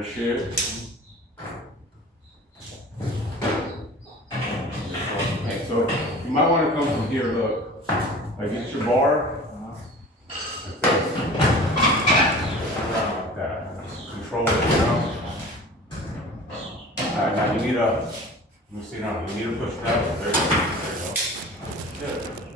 Good shit. Okay, so you might want to come from here, look. Like it's your bar. Like this. Like that. Just control it down. Alright, now you need to, let me see now, you need to push that. There you go. There you go. Good.